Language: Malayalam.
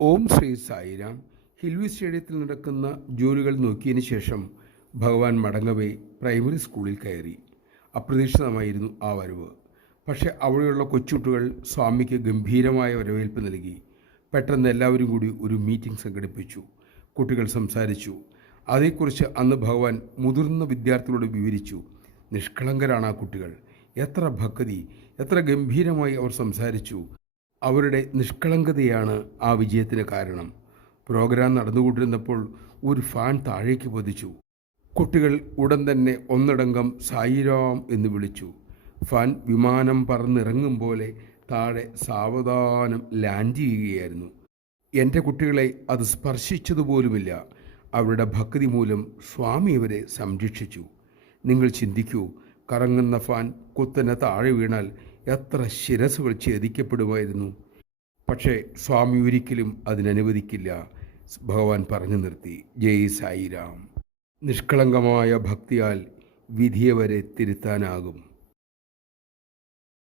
ഓം ശ്രീ സായിരാം. ഹിൽവി സ്റ്റേഡിയത്തിൽ നടക്കുന്ന ജോലികൾ നോക്കിയതിന് ശേഷം ഭഗവാൻ മടങ്ങവേ പ്രൈമറി സ്കൂളിൽ കയറി. അപ്രതീക്ഷിതമായിരുന്നു ആ വരവ്. പക്ഷേ അവിടെയുള്ള കൊച്ചുകുട്ടികൾ സ്വാമിക്ക് ഗംഭീരമായ വരവേൽപ്പ് നൽകി. പെട്ടെന്ന് എല്ലാവരും കൂടി ഒരു മീറ്റിംഗ് സംഘടിപ്പിച്ചു. കുട്ടികൾ സംസാരിച്ചു. അതേക്കുറിച്ച് അന്ന് ഭഗവാൻ മുതിർന്ന വിദ്യാർത്ഥികളോട് വിവരിച്ചു. നിഷ്കളങ്കരാണ് ആ കുട്ടികൾ. എത്ര ഭക്തി എത്ര ഗംഭീരമായി അവർ സംസാരിച്ചു. അവരുടെ നിഷ്കളങ്കതയാണ് ആ വിജയത്തിന് കാരണം. പ്രോഗ്രാം നടന്നുകൊണ്ടിരുന്നപ്പോൾ ഒരു ഫാൻ താഴേക്ക് പതിച്ചു. കുട്ടികൾ ഉടൻ തന്നെ ഒന്നടങ്കം സായിരാം എന്ന് വിളിച്ചു. ഫാൻ വിമാനം പറന്നിറങ്ങും പോലെ താഴെ സാവധാനം ലാൻഡ് ചെയ്യുകയായിരുന്നു. എന്റെ കുട്ടികളെ അത് സ്പർശിച്ചതുപോലുമില്ല. അവരുടെ ഭക്തി മൂലം സ്വാമി അവരെ സംരക്ഷിച്ചു. നിങ്ങൾ ചിന്തിക്കൂ കറങ്ങുന്ന ഫാൻ കുത്തനെ താഴെ വീണാൽ എത്ര ശിരസുകൾ ഛേദിക്കപ്പെടുമായിരുന്നു. പക്ഷേ സ്വാമി ഒരിക്കലും അതിനനുവദിക്കില്ല. ഭഗവാൻ പറഞ്ഞു നിർത്തി ജയ് സായിരാം. നിഷ്കളങ്കമായ ഭക്തിയാൽ വിധിയെ വരെ തിരുത്താനാകും.